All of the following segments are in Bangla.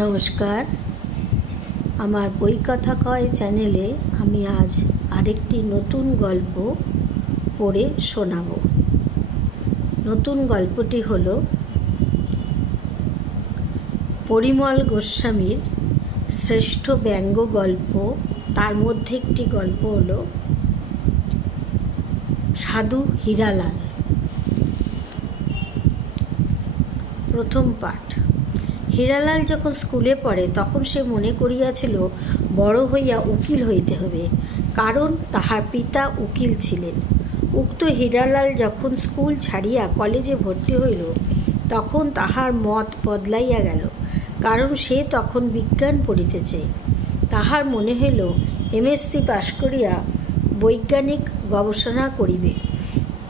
নমস্কার, আমার বই কথা কয় চ্যানেলে আমি আজ আরেকটি নতুন গল্প পড়ে শোনাব। নতুন গল্পটি হলো পরিমল গোস্বামীর শ্রেষ্ঠ ব্যঙ্গ গল্প। তার মধ্যে একটি গল্প হলো সাধু হীরালাল। প্রথম পাঠ। হীরালাল যখন স্কুলে পড়ে তখন সে মনে করিয়াছিল বড় হইয়া উকিল হইতে হবে, কারণ তাহার পিতা উকিল ছিলেন। উক্ত হীরালাল যখন স্কুল ছাড়িয়া কলেজে ভর্তি হইল তখন তাহার মত বদলাইয়া গেল, কারণ সে তখন বিজ্ঞান পড়িতেছে। তাহার মনে হইল এমএসসি পাশ করিয়া বৈজ্ঞানিক গবেষণা করিবে,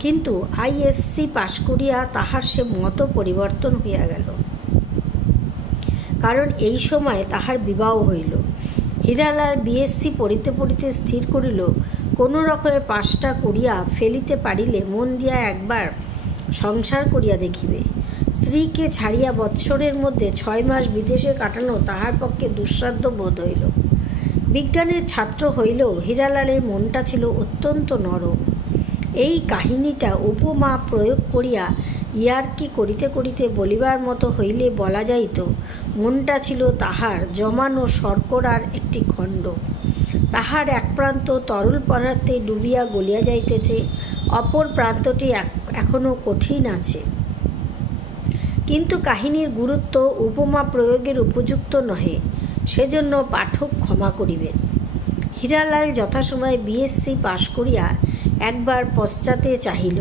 কিন্তু আইএসসি পাশ করিয়া তাহার সে মত পরিবর্তন হইয়া গেল, কারণ এই সময় তাহার বিবাহ হইল। হীরালাল বিএসসি পড়িতে পড়িতে স্থির করিল কোনো রকমে পাশটা করিয়া ফেলিতে পারিলে মন দিয়া একবার সংসার করিয়া দেখিবে। স্ত্রীকে ছাড়িয়া বৎসরের মধ্যে 6 মাস বিদেশে কাটানো তাহার পক্ষে দুঃসাধ্য বোধ হইল। বিজ্ঞানের ছাত্র হইলেও হীরালালের মনটা ছিল অত্যন্ত নরম। এই কাহিনীটা উপমা প্রয়োগ করিয়া ইয়ার্কি করিতে করিতে বলিবার মতো হইলে বলা যাইত, মনটা ছিল তাহার জমানো শর্করার একটি খণ্ড। তাহার এক প্রান্ত তরল পদার্থে ডুবিয়া গলিয়া যাইতেছে, অপর প্রান্তটি এখনও কঠিন আছে। কিন্তু কাহিনীর গুরুত্ব উপমা প্রয়োগের উপযুক্ত নহে, সেজন্য পাঠক ক্ষমা করিবেন। হীরালাল যথাসময়ে বিএসসি পাশ করিয়া একবার পশ্চাতে চাহিল।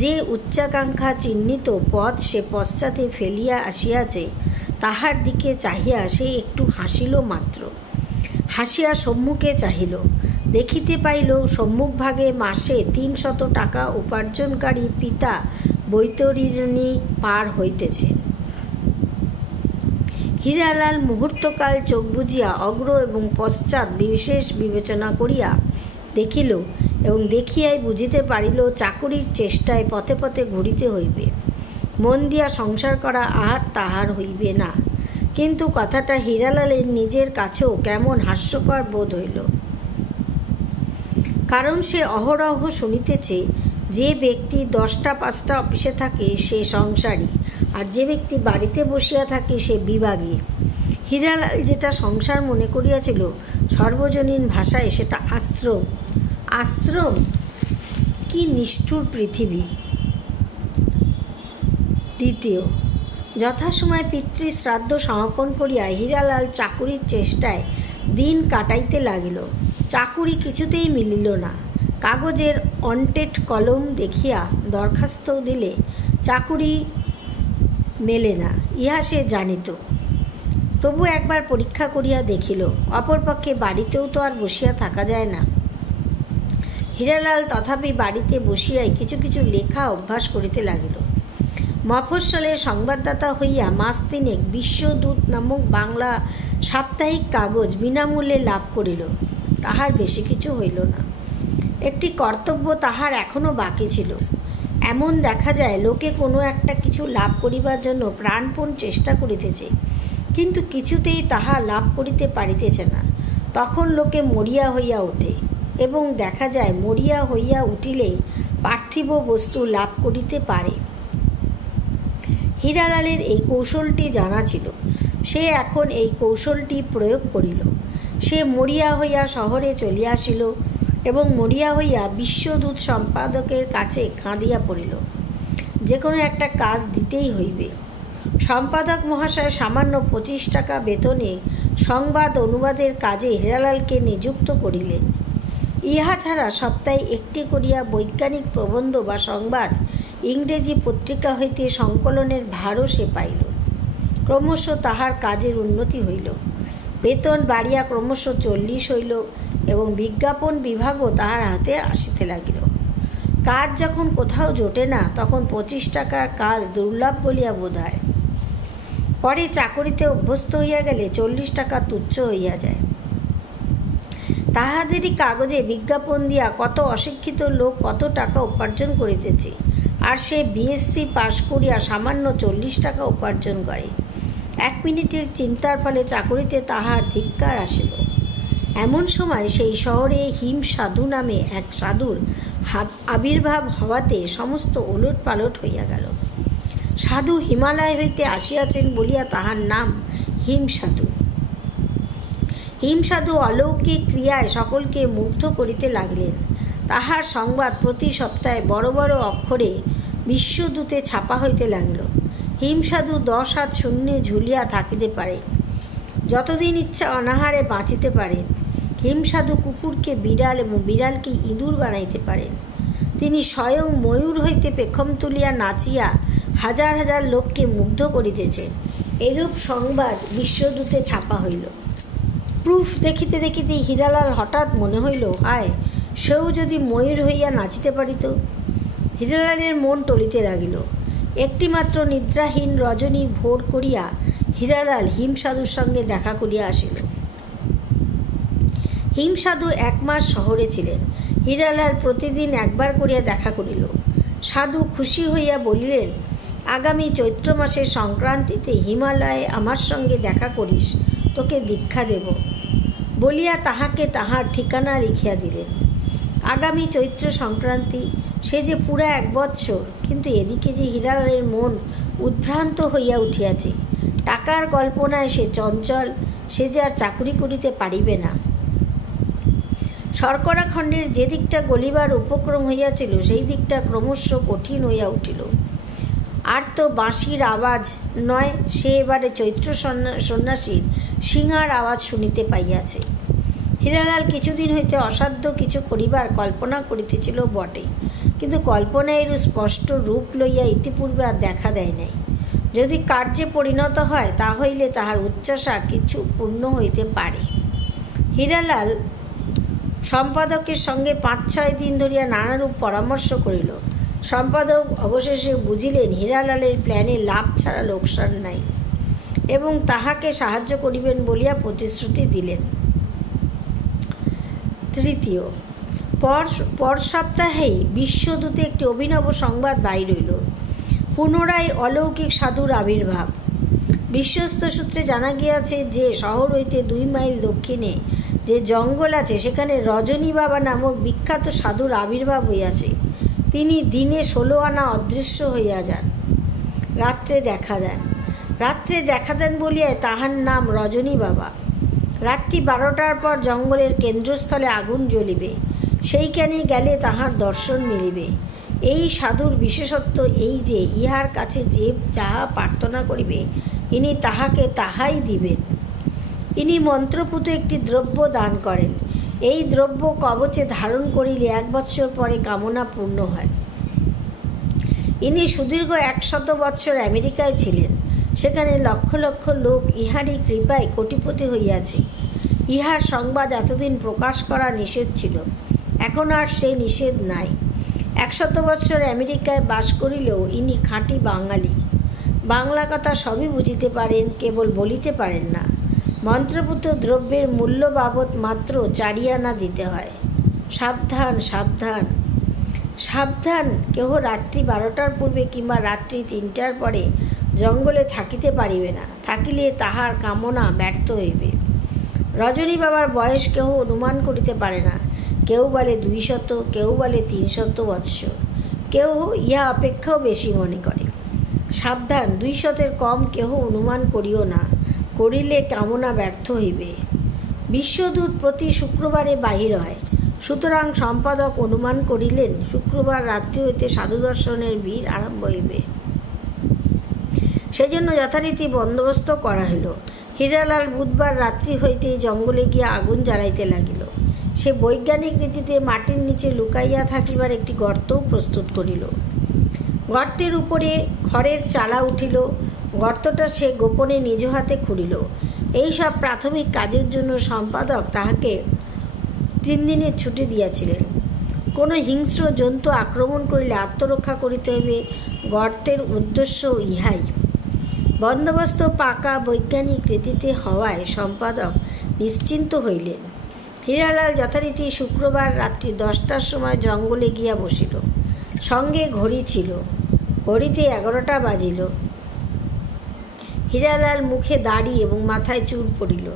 যে উচ্চাকাঙ্ক্ষা চিহ্নিত পথ সে পশ্চাতে ফেলিয়া আসিয়াছে তাহার দিকে চাহিয়া সে একটু হাসিল মাত্র। হাসিয়া সম্মুখে চাহিল, দেখিতে পাইল সম্মুখভাগে মাসে 300 টাকা উপার্জনকারী পিতা বৈতরণী পার হইতেছে। হীরালাল মুহূর্তকাল চোখ বুজিয়া অগ্র এবং পশ্চাৎ বিশেষ বিবেচনা করিয়া দেখিল এবং দেখিয়াই বুঝিতে পারিল চাকুরির চেষ্টায় পথে পথে ঘুরিতে হইবে। মন দিয়া সংসার করা আর তাহার হইবে না। কিন্তু কথাটা হীরালালের নিজের কাছেও কেমন হাস্যকর বোধ হইল, কারণ সে অহরহ শুনিতেছে যে ব্যক্তি 10টা 5টা অফিসে থাকে সে সংসারী, আর যে ব্যক্তি বাড়িতে বসিয়া থাকে সে বিভাগী। হীরালাল যেটা সংসার মনে করিয়াছিল সর্বজনীন ভাষায় সেটা আশ্রম। আশ্রম কি নিষ্ঠুর পৃথিবী। দ্বিতীয়। যথাসময়ে পিতৃশ্রাদ্ধ সমাপন করিয়া হীরালাল চাকুরির চেষ্টায় দিন কাটাইতে লাগিল। চাকুরি কিছুতেই মিলিল না। কাগজের অনটেড কলম দেখিয়া দরখাস্ত দিলে চাকুরি মেলে না, ইহা সে জানিত। তবু একবার পরীক্ষা করিয়া দেখিল। অপরপক্ষে বাড়িতেও তো আর বসিয়া থাকা যায় না। হীরালাল তথাপি বাড়িতে বসিয়াই কিছু কিছু লেখা অভ্যাস করিতে লাগিল। মফস্বলের সংবাদদাতা হইয়া মাস 3 বিশ্বদূত নামক বাংলা সাপ্তাহিক কাগজ বিনামূল্যে লাভ করিল। তাহার বেশি কিছু হইল না। একটি কর্তব্য তাহার এখনও বাকি ছিল। এমন দেখা যায় লোকে কোনো একটা কিছু লাভ করিবার জন্য প্রাণপণ চেষ্টা করিতেছে, কিন্তু কিছুতেই তাহা লাভ করিতে পারিতেছে না। তখন লোকে মরিয়া হইয়া ওঠে এবং দেখা যায় মরিয়া হইয়া উঠিলেই পার্থিব বস্তু লাভ করিতে পারে। হীরালালের এই কৌশলটি জানা ছিল। সে এখন এই কৌশলটি প্রয়োগ করিল। সে মরিয়া হইয়া শহরে চলিয়া আসিল এবং মরিয়া হইয়া বিশ্বদূত সম্পাদকের কাছে কাঁদিয়া পড়িল। যে কোনো একটা কাজ দিতেই হইবে। সম্পাদক মহাশয় সামান্য 25 টাকা বেতনে সংবাদ অনুবাদের কাজে হীরালালকে নিযুক্ত করিলেন। ইহা ছাড়া সপ্তাহে একটি করিয়া বৈজ্ঞানিক প্রবন্ধ বা সংবাদ ইংরেজি পত্রিকা হইতে সংকলনের ভারও সে পাইল। ক্রমশ তাহার কাজের উন্নতি হইল। বেতন বাড়িয়া ক্রমশ 40 হইল এবং বিজ্ঞাপন বিভাগও তাহার হাতে আসিতে লাগিল। কাজ যখন কোথাও জোটে না তখন 25 টাকার কাজ দুর্লভ বলিয়া বোধ হয়। পরে চাকরিতে অভ্যস্ত হইয়া গেলে 40 টাকা তুচ্ছ হইয়া যায়। তাহাদেরই কাগজে বিজ্ঞাপন দিয়া কত অশিক্ষিত লোক কত টাকা উপার্জন করিতেছে, আর সে বিএসসি পাশ করিয়া সামান্য 40 টাকা উপার্জন করে। 1 মিনিটের চিন্তার ফলে চাকরিতে তাহার ধিক্কার আসিল। এমন সময় সেই শহরে হিম সাধু নামে এক সাধুর আবির্ভাব হওয়াতে সমস্ত ওলট পালট হইয়া গেল। সাধু হিমালয় হইতে আসিয়াছেন বলিয়া তাহার নাম হিমসাধু। হিমসাধু অলৌকিক ক্রিয়ায় সকলকে মুগ্ধ করিতে লাগিলেন। তাহার সংবাদ প্রতি সপ্তাহে বড় বড় অক্ষরে বিশ্বদূতে ছাপা হইতে লাগিল। হিমসাধু 10 হাত শূন্যে ঝুলিয়া থাকিতে পারেন, যতদিন ইচ্ছা অনাহারে বাঁচিতে পারেন। হিমসাধু কুকুরকে বিড়াল এবং বিড়ালকে ইঁদুর বানাইতে পারেন। তিনি স্বয়ং ময়ূর হইতে পেখম তুলিয়া নাচিয়া হাজার হাজার লোককে মুগ্ধ করিতেছেন। এরূপ সংবাদ বিশ্বদূতে ছাপা হইল। প্রুফ দেখিতে দেখিতে হীরালাল হঠাৎ মনে হইল, হায়, সেও যদি ময়ূর হইয়া নাচিতে পারিত। হীরালালের মন টলিতে লাগিল। একটিমাত্র নিদ্রাহীন রজনী ভোর করিয়া হীরালাল হিমসাধুর সঙ্গে দেখা করিয়া আসিল। হিমসাধু 1 মাস শহরে ছিলেন। হীরালাল প্রতিদিন একবার করিয়া দেখা করিল। সাধু খুশি হইয়া বলিলেন, আগামী চৈত্র মাসের সংক্রান্তিতে হিমালয়ে আমার সঙ্গে দেখা করিস, তোকে দীক্ষা দেব বলিয়া তাহাকে তাহার ঠিকানা লিখিয়া দিলেন। আগামী চৈত্র সংক্রান্তি, সে যে পুরা 1 বৎসর। কিন্তু এদিকে যে হীরালালের মন উদ্ভ্রান্ত হইয়া উঠিয়াছে। টাকার কল্পনায় সে চঞ্চল, সে যে আর চাকুরি করিতে পারিবে না। শর্করা খণ্ডের যে দিকটা গলিবার উপক্রম হইয়াছিল, সেই দিকটা ক্রমশ কঠিন হইয়া উঠিল। আর তো বাঁশির আওয়াজ নয়, সে এবারে চৈত্র সন্ন্যাসীর সিংহার আওয়াজ শুনিতে পাইয়াছে। হীরালাল কিছুদিন হইতে অসাধ্য কিছু করিবার কল্পনা করিতেছিল বটে, কিন্তু কল্পনা এরূপ স্পষ্ট রূপ লইয়া ইতিপূর্বে আর দেখা দেয় নাই। যদি কার্যে পরিণত হয়, তা হইলে তাহার উচ্চাশা কিছু পূর্ণ হইতে পারে। হীরালাল সম্পাদকের সঙ্গে 5-6 দিন ধরিয়া নানারূপ পরামর্শ করিল। সম্পাদক অবশেষে বুঝিলেন হীরালালের প্ল্যানে লাভ ছাড়া লোকসান নাই এবং তাহাকে সাহায্য করিবেন বলিয়া প্রতিশ্রুতি দিলেন। তৃতীয়, পর সপ্তাহেই বিশ্বদূতে একটি অভিনব সংবাদ বাহির হইল। পুনরায় অলৌকিক সাধুর আবির্ভাব। বিশ্বস্ত সূত্রে জানা গিয়াছে যে শহর হইতে 2 মাইল দক্ষিণে যে জঙ্গল আছে, সেখানে রজনী বাবা নামক বিখ্যাত সাধুর আবির্ভাব হইয়াছে। তিনি দিনে 16 আনা অদৃশ্য হইয়া যান, রাত্রে দেখা দেন। রাত্রে দেখা দেন বলিয়ায় তাহার নাম রজনী বাবা। রাত্রি 12টার পর জঙ্গলের কেন্দ্রস্থলে আগুন জ্বলিবে, সেইখানে গেলে তাহার দর্শন মিলিবে। এই সাধুর বিশেষত্ব এই যে ইহার কাছে যে যাহা প্রার্থনা করিবে, ইনি তাহাকে তাহাই দিবেন। ইনি মন্ত্রপুত একটি দ্রব্য দান করেন। এই দ্রব্য কবচে ধারণ করিলে 1 বৎসর পরে কামনা পূর্ণ হয়। ইনি সুদীর্ঘ 100 বৎসর আমেরিকায় ছিলেন। সেখানে লক্ষ লক্ষ লোক ইহারই কৃপায় কোটিপতি হইয়াছে। ইহার সংবাদ এতদিন প্রকাশ করা নিষেধ ছিল, এখন আর সেই নিষেধ নাই। 100 বৎসর আমেরিকায় বাস করিলেও ইনি খাঁটি বাঙালি। বাংলা কথা সবই বুঝিতে পারেন, কেবল বলিতে পারেন না। মন্ত্রপুত দ্রব্যের মূল্য বাবদ মাত্র 4 আনা দিতে হয়। সাবধান, সাবধান, সাবধান! কেহ রাত্রি 12টার পূর্বে কিংবা রাত্রি 3টার পরে জঙ্গলে থাকিতে পারিবে না। থাকিলে তাহার কামনা ব্যর্থ হইবে। রজনী বাবার বয়স কেহ অনুমান করিতে পারে না। কেউ বলে 200, কেউ বলে 300 বৎসর, কেউ ইহা অপেক্ষাও বেশি মনে করে। সাবধান, 200-এর কম কেহ অনুমান করিও না, করিলে কামনা ব্যর্থ হইবে। বিশ্বদূত প্রতি শুক্রবারে বাহির হয়। সুতরাং সম্পাদক অনুমান করিলেন শুক্রবার রাত্রি হইতে সাধু দর্শনের ভিড় আরম্ভ হইবে। সেজন্য যথারীতি বন্দোবস্ত করা হইল। হীরালাল বুধবার রাত্রি হইতে জঙ্গলে গিয়া আগুন জ্বালাইতে লাগিল। সে বৈজ্ঞানিক রীতিতে মাটির নিচে লুকাইয়া থাকিবার একটি গর্তও প্রস্তুত করিল। গর্তের উপরে খড়ের চালা উঠিল। গর্তটা সে গোপনে নিজ হাতে খুঁড়িল। এইসব প্রাথমিক কাজের জন্য সম্পাদক তাহাকে 3 দিনের ছুটি দিয়াছিলেন। কোনো হিংস্র জন্তু আক্রমণ করিলে আত্মরক্ষা করিতে হইবে, গর্তের উদ্দেশ্য ইহাই। বন্দোবস্ত পাকা বৈজ্ঞানিক রীতিতে হওয়ায় সম্পাদক নিশ্চিন্ত হইলেন। হীরালাল যথারীতি শুক্রবার রাত্রি 10টার সময় জঙ্গলে গিয়া বসিল। সঙ্গে ঘড়ি ছিল। ঘড়িতে 11টা বাজিল। হীরালাল মুখে দাড়ি এবং মাথায় চুল পড়িল।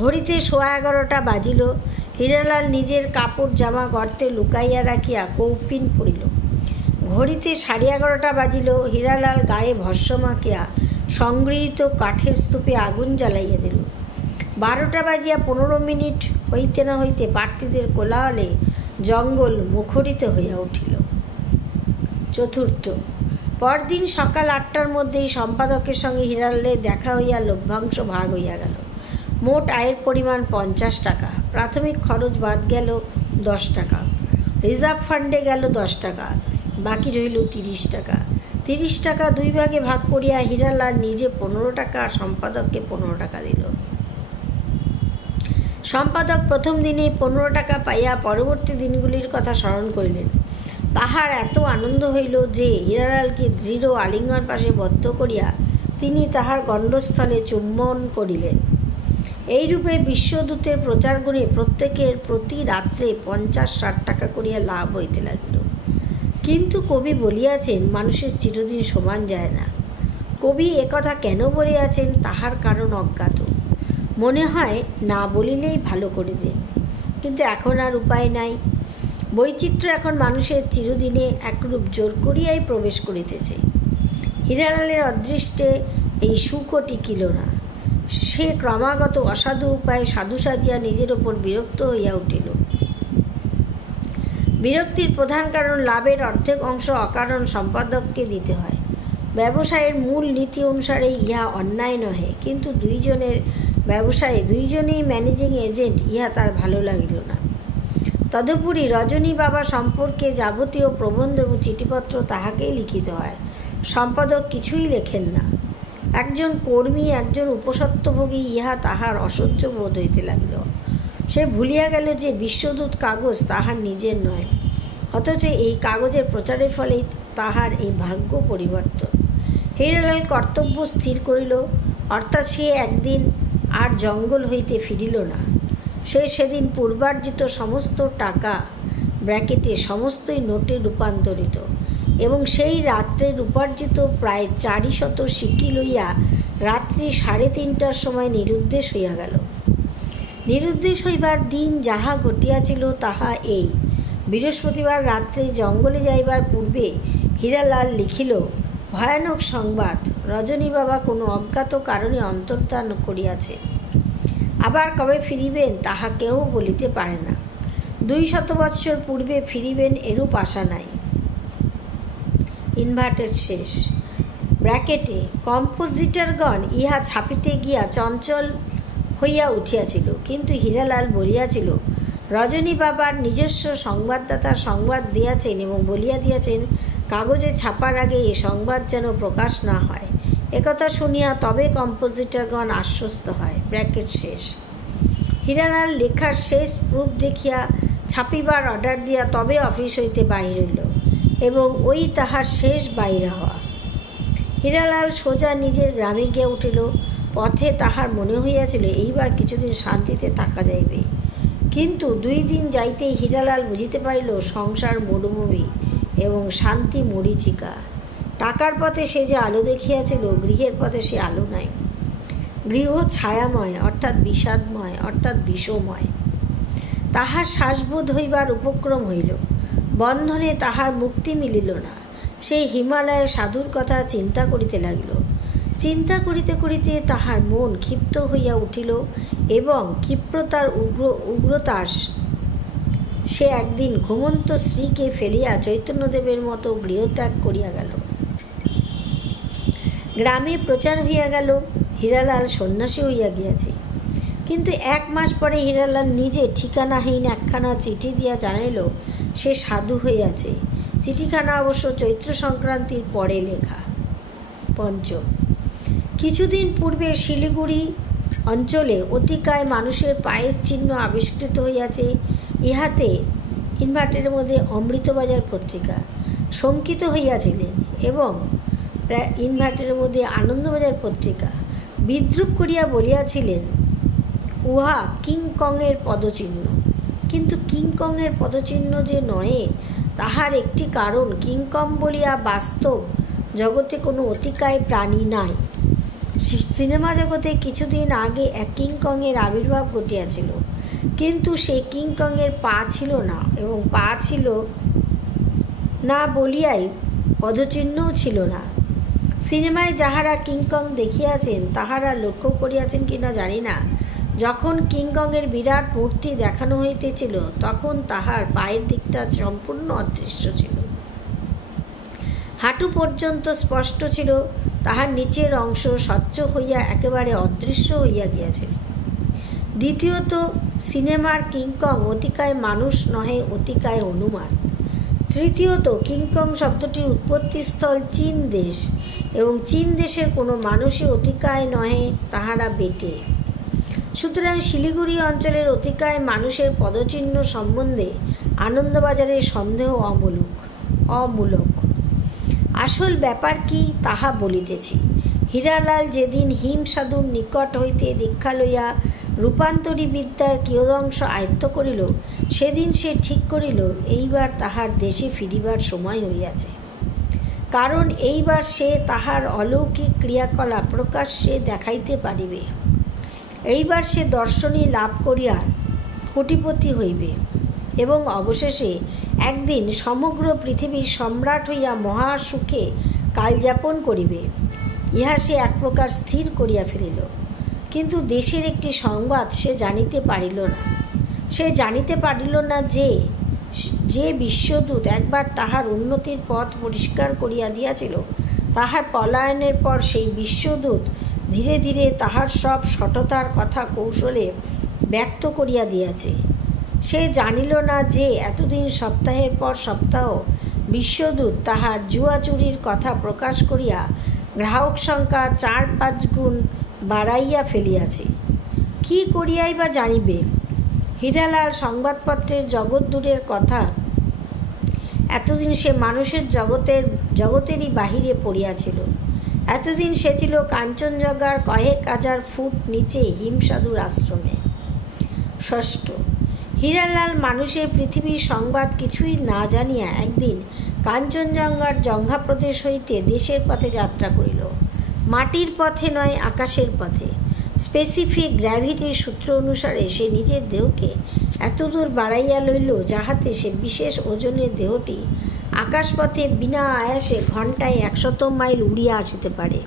ঘড়িতে 11:15 বাজিল। হীরালাল নিজের কাপড় জামা গর্তে লুকাইয়া রাখিয়া কৌপিন পড়িল। ঘড়িতে 11:30 বাজিল। হীরালাল গায়ে ভস্ম মাখিয়া সংগৃহীত কাঠের স্তূপে আগুন জ্বালাইয়া দিল। 12:15 হইতে না হইতে প্রার্থীদের কোলাহলে জঙ্গল মুখরিত হইয়া উঠিল। চতুর্থ, পরদিন সকাল 8টার মধ্যেই সম্পাদকের সঙ্গে হীরালালের দেখা হইয়া লভ্যাংশ ভাগ হইয়া গেল। মোট আয়ের পরিমাণ 50 টাকা। প্রাথমিক খরচ বাদ গেল 10 টাকা। রিজার্ভ ফান্ডে গেল 10 টাকা। বাকি রইল 30 টাকা। 30 টাকা 2 ভাগে ভাগ করিয়া হীরালাল নিজে 15 টাকা, সম্পাদককে 15 টাকা দিল। সম্পাদক প্রথম দিনেই 15 টাকা পাইয়া পরবর্তী দিনগুলির কথা স্মরণ করিলেন। তাহার এত আনন্দ হইল যে হীরালালকে দৃঢ় আলিঙ্গন পাশে বদ্ধ করিয়া তিনি তাহার গণ্ডস্থলে চুম্বন করিলেন। এইরূপে বিশ্বদূতের প্রচারগুণে প্রত্যেকের প্রতি রাত্রে 50-60 টাকা করিয়া লাভ হইতে লাগিল। কিন্তু কবি বলিয়াছেন, মানুষের চিরদিন সমান যায় না। কবি একথা কেন বলিয়াছেন তাহার কারণ অজ্ঞাত। মনে হয় না বলিলেই ভালো করিতেন, কিন্তু এখন আর উপায় নাই। বৈচিত্র্য এখন মানুষের চিরদিনে একরূপ জোর করিয়াই প্রবেশ করিতেছে। হীরালালের অদৃষ্টে এই সুখও টিকিল না। সে ক্রমাগত অসাধু উপায়ে সাধু সাজিয়া নিজের ওপর বিরক্ত হইয়া উঠিল। বিরক্তির প্রধান কারণ লাভের অর্ধেক অংশ অকারণ সম্পাদককে দিতে হয়। ব্যবসায়ের মূল নীতি অনুসারে ইহা অন্যায় নহে, কিন্তু দুইজনের ব্যবসায়ে দুইজনেই ম্যানেজিং এজেন্ট, ইহা তার ভালো লাগিল না। তদুপরি রজনী বাবা সম্পর্কে যাবতীয় প্রবন্ধ এবং চিঠিপত্র তাহাকেই লিখিত হয়, সম্পাদক কিছুই লেখেন না। একজন কর্মী, একজন উপসত্ত্বভোগী, ইহা তাহার অসহ্য বোধ হইতে লাগিল। সে ভুলিয়া গেল যে বিশ্বদূত কাগজ তাহার নিজের নয়, অথচ এই কাগজের প্রচারের ফলেই তাহার এই ভাগ্য পরিবর্তন। হীরালাল কর্তব্য স্থির করিল, অর্থাৎ সে একদিন আর জঙ্গল হইতে ফিরিল না। সে সেদিন পূর্বার্জিত সমস্ত টাকা ব্র্যাকেটে সমস্তই নোটে রূপান্তরিত এবং সেই রাত্রের উপার্জিত প্রায় 400 সিকি লইয়া রাত্রি 3:30টার সময় নিরুদ্দেশ হইয়া গেল। নিরুদ্দেশ হইবার দিন যাহা ঘটিয়াছিল তাহা এই: বৃহস্পতিবার রাত্রে জঙ্গলে যাইবার পূর্বে হীরালাল লিখিল, ভয়ানক সংবাদ, রজনী বাবা কোনো অজ্ঞাত কারণে অন্তর্ধান করিয়াছে। আবার কবে ফিরিবেন তাহা কেউ বলিতে পারে না। 200 বৎসর পূর্বে ফিরিবেন এরূপ আশা নাই। ইনভার্টেড শেষ। ব্র্যাকেটে কম্পোজিটরগণ ইহা ছাপিতে গিয়া চঞ্চল হইয়া উঠিয়াছিল, কিন্তু হীরালাল বলিয়াছিল, রজনী বাবার নিজস্ব সংবাদদাতা সংবাদ দিয়াছেন এবং বলিয়া দিয়াছেন কাগজে ছাপার আগে এ সংবাদ যেন প্রকাশ না হয়। একথা শুনিয়া তবে কম্পোজিটরগণ আশ্বস্ত হয়। ব্র্যাকেট শেষ। হীরালাল লেখার শেষ প্রুফ দেখিয়া ছাপিবার অর্ডার দিয়া তবে অফিস হইতে বাহির হইল এবং ওই তাহার শেষ বাহির হওয়া। হীরালাল সোজা নিজের গ্রামে গিয়া উঠিল। পথে তাহার মনে হইয়াছিল এইবার কিছুদিন শান্তিতে থাকা যাইবে, কিন্তু 2 দিন যাইতেই হীরালাল বুঝিতে পারিল সংসার মরুভূমি এবং শান্তি মরীচিকা। টাকার পথে সে যে আলো দেখিয়াছিল, গৃহের পথে সে আলো নাই। গৃহ ছায়াময়, অর্থাৎ বিষাদময়, অর্থাৎ বিষময়। তাহার শ্বাসবোধ হইবার উপক্রম হইল। বন্ধনে তাহার মুক্তি মিলিল না। সেই হিমালয়ের সাধুর কথা চিন্তা করিতে লাগিল। চিন্তা করিতে করিতে তাহার মন ক্ষিপ্ত হইয়া উঠিল এবং ক্ষিপ্রতার উগ্রতাস সে একদিন ঘুমন্ত স্ত্রীকে ফেলিয়া চৈতন্যদেবের মতো গৃহত্যাগ করিয়া গেল। গ্রামে প্রচার হইয়া গেল হীরালাল সন্ন্যাসী হইয়া গিয়াছে। কিন্তু 1 মাস পরে হীরালাল নিজে ঠিকানাহীন একখানা চিঠি দিয়া জানাইল সে সাধু হইয়াছে। চিঠিখানা অবশ্য চৈত্র সংক্রান্তির পরে লেখা। পঞ্চম, কিছুদিন পূর্বে শিলিগুড়ি অঞ্চলে অতিকায় মানুষের পায়ের চিহ্ন আবিষ্কৃত হইয়াছে। ইহাতে ইনভার্টের মধ্যে অমৃতবাজার পত্রিকা শঙ্কিত হইয়াছিলেন এবং ইনভার্টের মধ্যে আনন্দবাজার পত্রিকা বিদ্রুপ করিয়া বলিয়াছিলেন উহা কিংকংয়ের পদচিহ্ন। কিন্তু কিংকংয়ের পদচিহ্ন যে নয় তাহার একটি কারণ, কিংকং বলিয়া বাস্তব জগতে কোনো অতিকায় প্রাণী নাই। সিনেমা জগতে কিছুদিন আগে এক কিংকংয়ের আবির্ভাব ঘটিয়াছিল, কিন্তু সেই কিংকংয়ের পা ছিল না, এবং পা ছিল না বলিয়াই পদচিহ্নও ছিল না। সিনেমায় যাহারা কিংকং দেখিয়াছেন তাহারা লক্ষ্য করিয়াছেন কিনা জানি না, যখন কিংকংয়ের বিরাট মূর্তি দেখানো হইতেছিল তখন তাহার পায়ের দিকটা সম্পূর্ণ অদৃশ্য ছিল। হাঁটু পর্যন্ত স্পষ্ট ছিল, তাহার নিচের অংশ স্বচ্ছ হইয়া একেবারে অদৃশ্য হইয়া গিয়াছিল। দ্বিতীয়ত, সিনেমার কিংকং অতিকায় মানুষ নহে, অতিকায় হনুমান। তৃতীয়ত, কিংকং শব্দটির উৎপত্তিস্থল চীন দেশ, এবং চীন দেশের কোনো মানুষই অতিকায় নহে, তাহারা বেটে। সুতরাং শিলিগুড়ি অঞ্চলের অতিকায় মানুষের পদচিহ্ন সম্বন্ধে আনন্দবাজারের সন্দেহ অমূলক। আসল ব্যাপার কি তাহা বলিতেছি। হীরালাল যেদিন হিমসাধুর নিকট হইতে দীক্ষা লইয়া রূপান্তরী বিদ্যার কিয়দংশ আয়ত্ত করিল, সেদিন সে ঠিক করিল এইবার তাহার দেশে ফিরিবার সময় হইয়াছে। কারণ এইবার সে তাহার অলৌকিক ক্রিয়াকলাপ প্রকাশ্যে দেখাইতে পারিবে। এইবার সে দর্শনী লাভ করিয়া কোটিপতি হইবে, এবং অবশেষে একদিন সমগ্র পৃথিবীর সম্রাট হইয়া মহাসুখে কালযাপন করিবে, ইহা সে এক প্রকার স্থির করিয়া ফেলিল। কিন্তু দেশের একটি সংবাদ সে জানিতে পারিল না। সে জানিতে পারিল না যে বিশ্বদূত একবার তাহার উন্নতির পথ পরিষ্কার করিয়া দিয়াছিল, তাহার পলায়নের পর সেই বিশ্বদূত ধীরে ধীরে তাহার সব সততার কথা কৌশলে ব্যক্ত করিয়া দিয়াছে। সে জানিল না যে এতদিন সপ্তাহের পর সপ্তাহ বিশ্বদূত তাহার জুয়াচুরির কথা প্রকাশ করিয়া গ্রাহক সংখ্যা 4-5 গুণ বাড়াইয়া ফেলিয়াছে। কি করিয়াই বা জানিবে? হীরালাল সংবাদপত্রের জগৎদূরের কথা এতদিন সে মানুষের জগতেরই বাহিরে পড়িয়াছিল। এতদিন সে ছিল কাঞ্চনজঙ্ঘার কয়েক হাজার ফুট নিচে হিমসাধুর আশ্রমে। ষষ্ঠ, হীরালাল মানুষের পৃথিবীর সংবাদ কিছুই না জানিয়া একদিন কাঞ্চনজঙ্ঘার জঙ্ঘা প্রদেশ হইতে দেশের পথে যাত্রা করিল। মাটির পথে নয়, আকাশের পথে। স্পেসিফিক গ্র্যাভিটির সূত্র অনুসারে সে নিজের দেহকে এতদূর বাড়াইয়া লইল যাহাতে সে বিশেষ ওজনের দেহটি আকাশপথে বিনা আয়াসে ঘণ্টায় 100 মাইল উড়িয়া আসিতে পারে।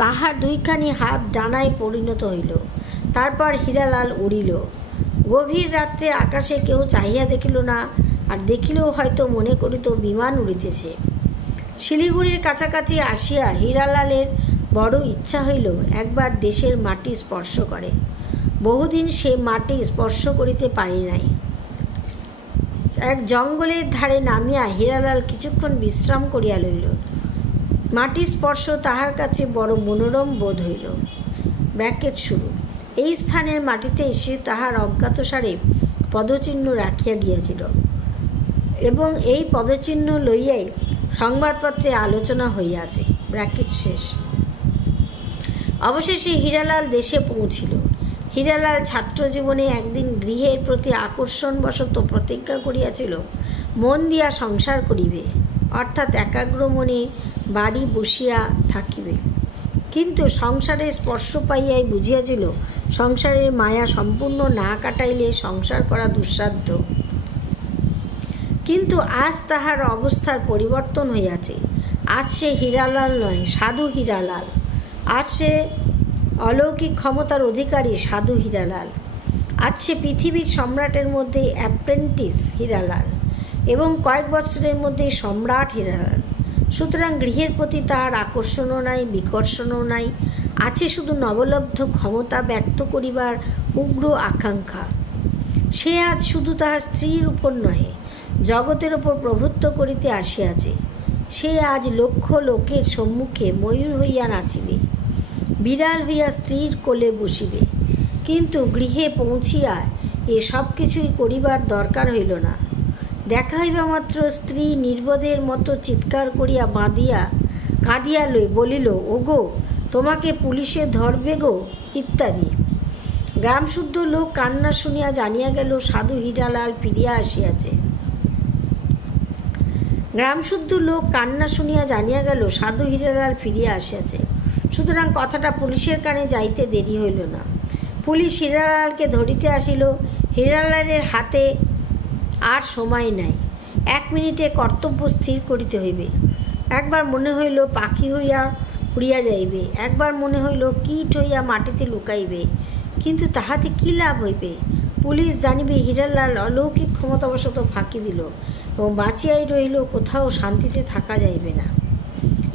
তাহার 2খানি হাত ডানায় পরিণত হইল। তারপর হীরালাল উড়িল। গভীর রাত্রে আকাশে কেউ চাহিয়া দেখিল না, আর দেখিলেও হয়তো মনে করিত বিমান উড়িতেছে। শিলিগুড়ির কাছাকাছি আসিয়া হীরালালের বড় ইচ্ছা হইল একবার দেশের মাটি স্পর্শ করে। বহুদিন সে মাটি স্পর্শ করিতে পারি নাই। এক জঙ্গলের ধারে নামিয়া হীরালাল কিছুক্ষণ বিশ্রাম করিয়া লইল। মাটি স্পর্শ তাহার কাছে বড় মনোরম বোধ হইল। ব্র্যাকেট শুরু। এই স্থানের মাটিতে সে তাহার অজ্ঞাতসারে পদচিহ্ন রাখিয়া গিয়াছিল, এবং এই পদচিহ্ন লইয়াই সংবাদপত্রে আলোচনা হইয়াছে। ব্র্যাকেট শেষ। অবশেষে হীরালাল দেশে পৌঁছিল। হীরালাল ছাত্রজীবনে একদিন গৃহের প্রতি আকর্ষণবশত প্রতিজ্ঞা করিয়াছিল মন দিয়া সংসার করিবে, অর্থাৎ একাগ্র মনে বাড়ি বসিয়া থাকিবে। কিন্তু সংসারের স্পর্শ পাইয়াই বুঝিয়াছিল সংসারের মায়া সম্পূর্ণ না কাটাইলে সংসার করা দুঃসাধ্য। কিন্তু আজ তাহার অবস্থার পরিবর্তন হইয়াছে। আজ সে হীরালাল নয়, সাধু হীরালাল। আজ সে অলৌকিক ক্ষমতার অধিকারী সাধু হীরালাল। আজ সে পৃথিবীর সম্রাটের মধ্যে অ্যাপ্রেন্টিস হীরালাল, এবং কয়েক বছরের মধ্যে সম্রাট হীরালাল। সুতরাং গৃহের প্রতি তাহার আকর্ষণও নাই, বিকর্ষণও নাই। আছে শুধু নবলব্ধ ক্ষমতা ব্যক্ত করিবার উগ্র আকাঙ্ক্ষা। সে আজ শুধু তাহার স্ত্রীর উপর নহে, জগতের ওপর প্রভুত্ব করিতে আসিয়াছে। সে আজ লক্ষ লোকের সম্মুখে ময়ূর হইয়া নাচিবে, বিড়াল হইয়া স্ত্রীর কোলে বসিবে। কিন্তু গৃহে পৌঁছিয়া এ সব কিছুই করিবার দরকার হইল না। দেখা হইবা মাত্র স্ত্রী নির্বোধের মতো চিৎকার করিয়া কাঁদিয়া লই বলিল, ওগো, তোমাকে পুলিশে ধরবে গো, ইত্যাদি। গ্রামশুদ্ধ লোক কান্না শুনিয়া জানিয়া গেল সাধু হীরালাল ফিরিয়া আসিয়াছে। গ্রামশুদ্ধ লোক কান্না শুনিয়া জানিয়া গেল সাধু হীরালাল ফিরিয়া আসিয়াছে। সুতরাং কথাটা পুলিশের কানে যাইতে দেরি হইল না। পুলিশ হীরালালকে ধরিতে আসিল। হীরালালের হাতে আর সময় নাই, 1 মিনিটে কর্তব্য স্থির করিতে হইবে। একবার মনে হইল পাখি হইয়া উড়িয়া যাইবে, একবার মনে হইল কীট হইয়া মাটিতে লুকাইবে, কিন্তু তাহাতে কী লাভ হইবে? পুলিশ জানিবে হীরালাল অলৌকিক ক্ষমতাবশত ফাঁকি দিল এবং বাঁচিয়াই রইল, কোথাও শান্তিতে থাকা যাইবে না।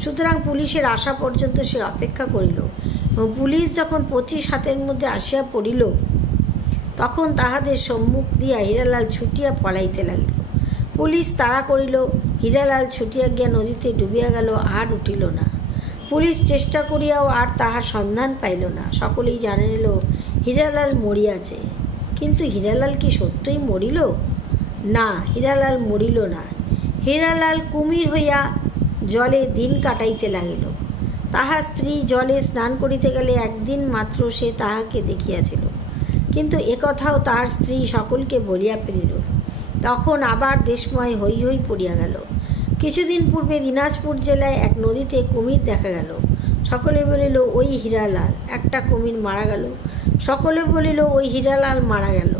সুতরাং পুলিশের আসা পর্যন্ত সে অপেক্ষা করিল এবং পুলিশ যখন 25 হাতের মধ্যে আসিয়া পড়িল তখন তাহাদের সম্মুখ দিয়া হীরালাল ছুটিয়া পলাইতে লাগিল। পুলিশ তাড়া করিল। হীরালাল ছুটিয়া গিয়া নদীতে ডুবিয়া গেল, আর উঠিল না। পুলিশ চেষ্টা করিয়াও আর তাহার সন্ধান পাইল না। সকলেই জানিল হীরালাল মরিয়াছে, কিন্তু হীরালাল কি সত্যই মরিল? না, হীরালাল মরিল না। হীরালাল কুমির হইয়া জলে দিন কাটাইতে লাগিল। তাহার স্ত্রী জলে স্নান করিতে গেলে একদিন মাত্র সে তাহাকে দেখিয়াছিল, কিন্তু একথাও তাহার স্ত্রী সকলকে বলিয়া ফেলিল। তখন আবার দেশময় হৈ হৈ পড়িয়া গেল। কিছুদিন পূর্বে দিনাজপুর জেলায় এক নদীতে কুমির দেখা গেল। সকলে বলিল ওই হীরালাল। একটা কুমির মারা গেল। সকলে বলিল ওই হীরালাল মারা গেল।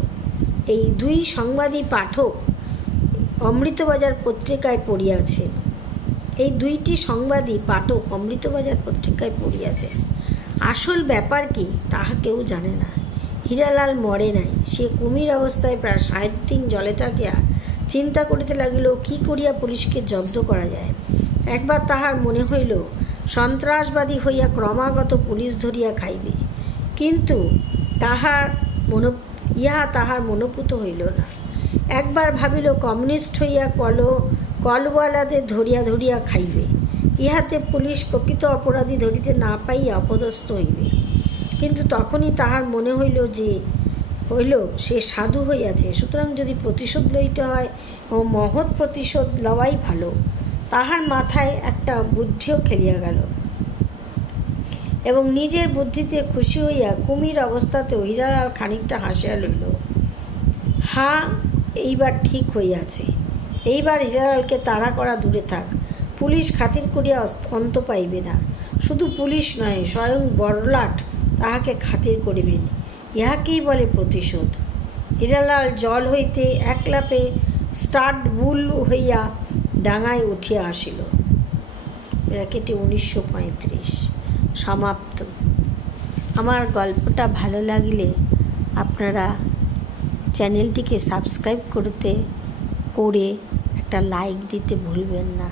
এই 2 সংবাদী পাঠক অমৃতবাজার পত্রিকায় পড়িয়াছে। এই 2টি সংবাদী পাঠক অমৃতবাজার পত্রিকায় পড়িয়াছে। আসল ব্যাপার কি তাহা কেউ জানে না। হীরালাল মরে নাই, সে কুমির অবস্থায় প্রায় 60 দিন জলে থাকিয়া চিন্তা করিতে লাগিল কি করিয়া পুলিশকে জব্দ করা যায়। একবার তাহার মনে হইল সন্ত্রাসবাদী হইয়া ক্রমাগত পুলিশ ধরিয়া খাইবে, কিন্তু ইহা তাহার মনোপুত হইল না। একবার ভাবিল কমিউনিস্ট হইয়া কলওয়ালাদের ধরিয়া ধরিয়া খাইবে, ইহাতে পুলিশ প্রকৃত অপরাধী ধরিতে না পাইয়া অপদস্থ হইবে। কিন্তু তখনই তাহার মনে হইল সে সাধু হইয়াছে, সুতরাং যদি প্রতিশোধ লইতে হয় ও মহৎ প্রতিশোধ লওয়াই ভালো। তাহার মাথায় একটা বুদ্ধিও খেলিয়া গেল এবং নিজের বুদ্ধিতে খুশি হইয়া কুমির অবস্থাতেও হীরালাল খানিকটা হাসিয়া লইল। এইবার ঠিক হইয়াছে। এইবার হীরালালকে তাড়া করা দূরে থাক, পুলিশ খাতির করিয়া অন্ত পাইবে না। শুধু পুলিশ নয়, স্বয়ং বড়লাট তাহাকে খাতির করিবেন। ইহাকেই বলে প্রতিশোধ। হীরালাল জল হইতে একলাপে স্টাড বুল হইয়া ডাঙায় উঠিয়া আসিল। 1935 সমাপ্ত। আমার গল্পটা ভালো লাগলে আপনারা চ্যানেলটিকে সাবস্ক্রাইব করে একটা লাইক দিতে ভুলবেন না।